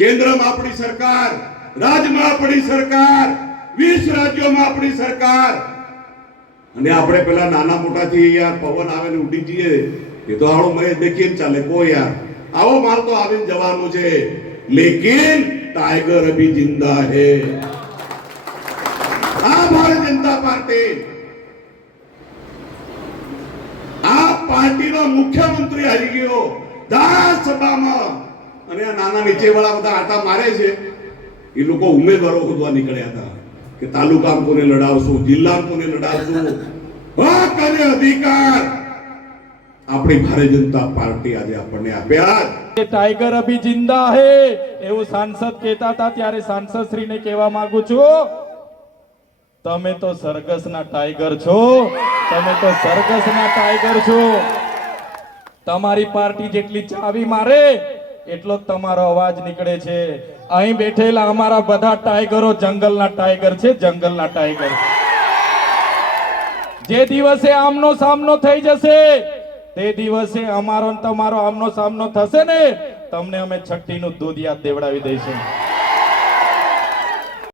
કેન્દ્રમાં આપણી સરકાર, રાજ્યમાં આપણી સરકાર, 20 રાજ્યોમાં આપણી સરકાર, અને આપણે પેલા નાના મોટાથી યાર પવન આવે ને ઉડી જઈએ એ તો આપણો મેં દેખીને ચાલે કોઈ યાર આવો માલ તો આવીને જવાનું છે, લેકિન टाइगर अभी जिंदा है। આ ભારતીય જનતા પાર્ટી, આ પાર્ટીનો મુખ્યમંત્રી હારી ગયો ધારાસભામાં, અને આ નાના નીચેવાળા બધા આટા મારે છે એ લોકો ઉમેદવારો ખોદવા નીકળ્યા હતા કે તાલુકામાં કોને લડાવશું, જિલ્લામાં કોને લડાવશું, હક અને અધિકાર આપણી ભારતીય જનતા પાર્ટી આજે આપણને આપ્યા। टाइगर अभी जिंदा है એવું સાંસદ કહેતા હતા ત્યારે સાંસદ શ્રીને કહેવા માંગુ છું, તમે તો સરગસના ટાઈગર છો, તમે તો સરગસના ટાઈગર છો। તમારી પાર્ટી જેટલી ચાવી મારે એટલો જ તમારો અવાજ નીકળે છે। અહીં બેઠેલા અમારા બધા ટાઈગરો જંગલના ટાઈગર છે, જંગલના ટાઈગર। જે દિવસે આમનો સામનો થઈ જશે તે દિવસે અમારો તમારો આમનો સામનો થશે ને, તમને અમે છઠ્ઠીનું દૂધ યાદ દેવડાવી દઈશું।